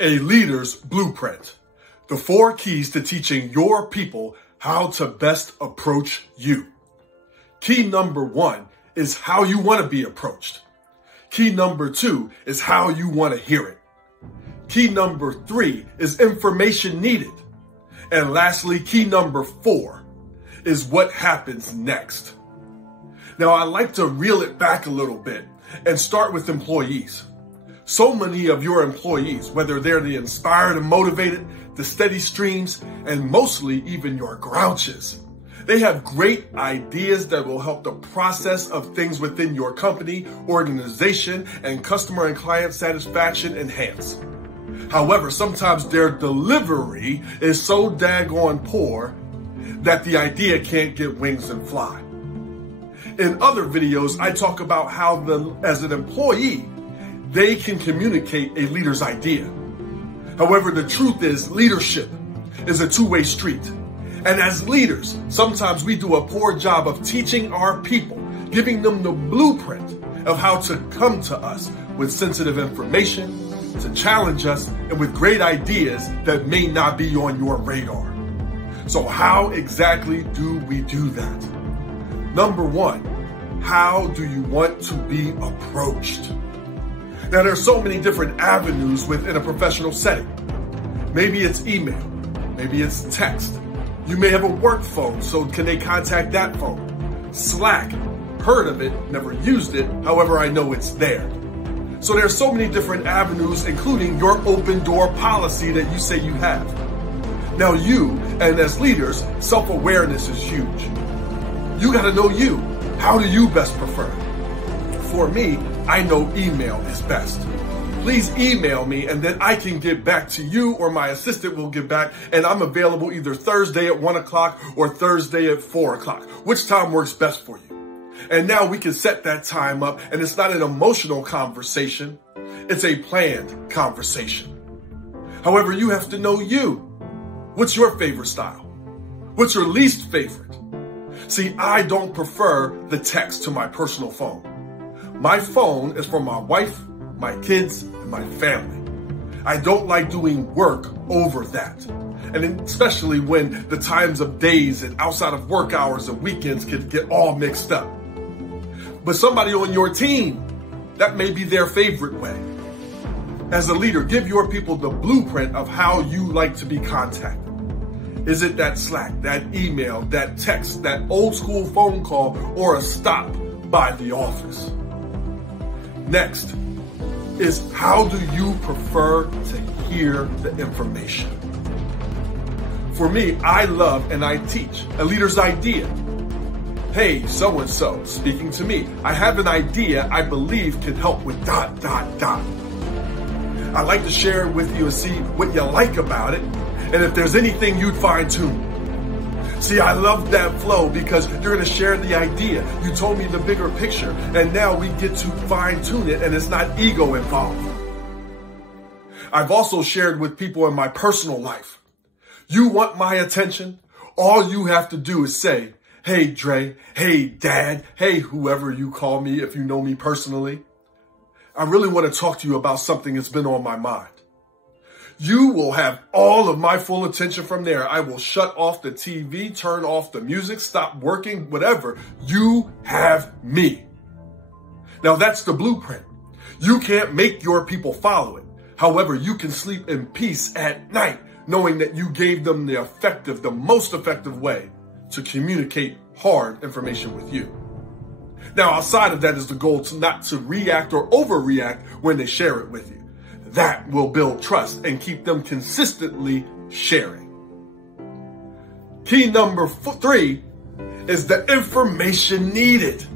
A leader's blueprint. The 4 keys to teaching your people how to best approach you. Key number 1 is how you want to be approached. Key number 2 is how you want to hear it. Key number 3 is information needed. And lastly, key number 4 is what happens next. Now, I like to reel it back a little bit and start with employees. So many of your employees, whether they're the inspired and motivated, the steady streams, and mostly even your grouches, they have great ideas that will help the process of things within your company, organization, and customer and client satisfaction enhance. However, sometimes their delivery is so daggone poor that the idea can't get wings and fly. In other videos, I talk about how as an employee, they can communicate a leader's idea. However, the truth is leadership is a two-way street. And as leaders, sometimes we do a poor job of teaching our people, giving them the blueprint of how to come to us with sensitive information, to challenge us, and with great ideas that may not be on your radar. So how exactly do we do that? Number 1, how do you want to be approached? Now, there are so many different avenues within a professional setting. Maybe it's email, maybe it's text. You may have a work phone, so can they contact that phone? Slack, heard of it, never used it, however I know it's there. So there are so many different avenues, including your open door policy that you say you have. Now you, and as leaders, self-awareness is huge. You gotta know you. How do you best prefer? For me, I know email is best. Please email me and then I can get back to you, or my assistant will get back, and I'm available either Thursday at 1 o'clock or Thursday at 4 o'clock. Which time works best for you? And now we can set that time up, and it's not an emotional conversation. It's a planned conversation. However, you have to know you. What's your favorite style? What's your least favorite? See, I don't prefer the text to my personal phone. My phone is for my wife, my kids, and my family. I don't like doing work over that. And especially when the times of days and outside of work hours and weekends can get all mixed up. But somebody on your team, that may be their favorite way. As a leader, give your people the blueprint of how you like to be contacted. Is it that Slack, that email, that text, that old school phone call, or a stop by the office? Next is, how do you prefer to hear the information? For me, I love and I teach a leader's idea. Hey, so-and-so, speaking to me, I have an idea I believe can help with ... I'd like to share it with you and see what you like about it, and if there's anything you'd fine tune. See, I love that flow because you're going to share the idea. You told me the bigger picture, and now we get to fine tune it, and it's not ego involved. I've also shared with people in my personal life. You want my attention? All you have to do is say, hey, Dre, hey, Dad, hey, whoever you call me if you know me personally. I really want to talk to you about something that's been on my mind. You will have all of my full attention from there. I will shut off the TV, turn off the music, stop working, whatever. You have me. Now that's the blueprint. You can't make your people follow it. However, you can sleep in peace at night, knowing that you gave them the most effective way to communicate hard information with you. Now, outside of that is the goal to not to react or overreact when they share it with you. That will build trust and keep them consistently sharing. Key number 3 is the information needed.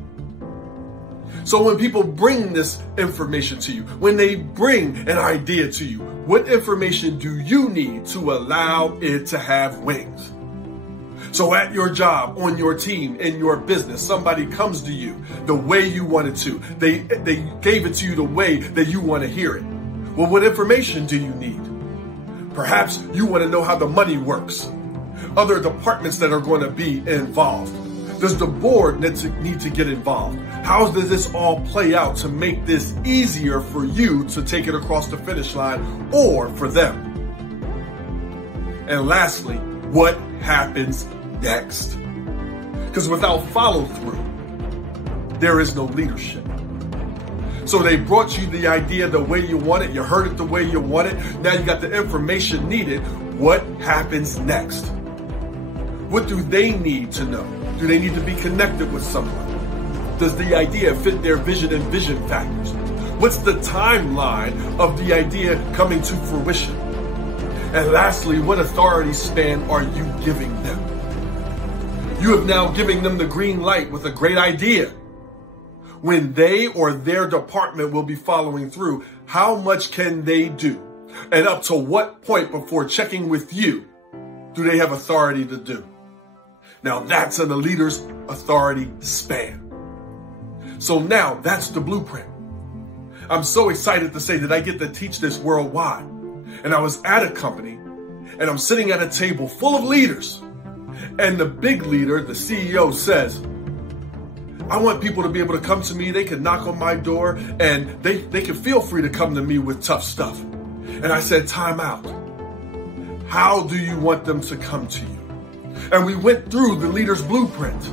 So when people bring this information to you, when they bring an idea to you, what information do you need to allow it to have wings? So at your job, on your team, in your business, somebody comes to you the way you want it to. They gave it to you the way that you want to hear it. Well, what information do you need? Perhaps you want to know how the money works, other departments that are going to be involved, Does the board need to get involved? How does this all play out to make this easier for you to take it across the finish line or for them? And lastly, what happens next? Because without follow through, there is no leadership. So they brought you the idea the way you want it. You heard it the way you want it. Now you got the information needed. What happens next? What do they need to know? Do they need to be connected with someone? Does the idea fit their vision and vision factors? What's the timeline of the idea coming to fruition? And lastly, what authority span are you giving them? You have now given them the green light with a great idea. When they or their department will be following through, how much can they do? And up to what point before checking with you do they have authority to do? Now that's a leader's authority span. So now that's the blueprint. I'm so excited to say that I get to teach this worldwide. And I was at a company and I'm sitting at a table full of leaders. And the big leader, the CEO, says, I want people to be able to come to me. They can knock on my door and they can feel free to come to me with tough stuff. And I said, time out. How do you want them to come to you? And we went through the leader's blueprint.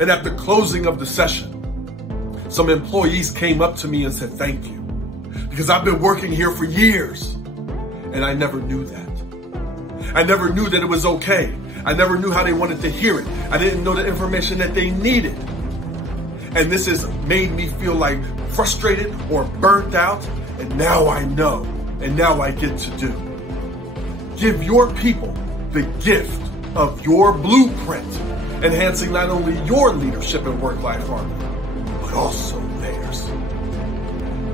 And at the closing of the session, some employees came up to me and said, thank you. Because I've been working here for years. And I never knew that. I never knew that it was okay. I never knew how they wanted to hear it. I didn't know the information that they needed. And this has made me feel like frustrated or burnt out. And now I know. And now I get to do. Give your people the gift of your blueprint, enhancing not only your leadership and work-life harmony, but also theirs.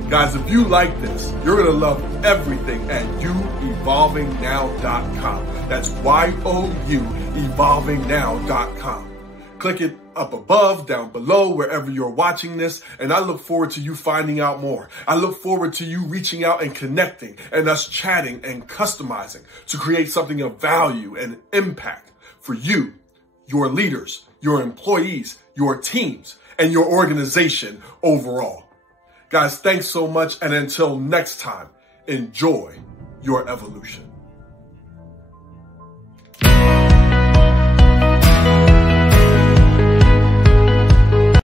Guys, if you like this, you're going to love everything at youevolvingnow.com. That's YOU evolvingnow.com. Click it up above, down below, wherever you're watching this, and I look forward to you finding out more. I look forward to you reaching out and connecting and us chatting and customizing to create something of value and impact for you, your leaders, your employees, your teams, and your organization overall. Guys, thanks so much, and until next time, enjoy your evolution.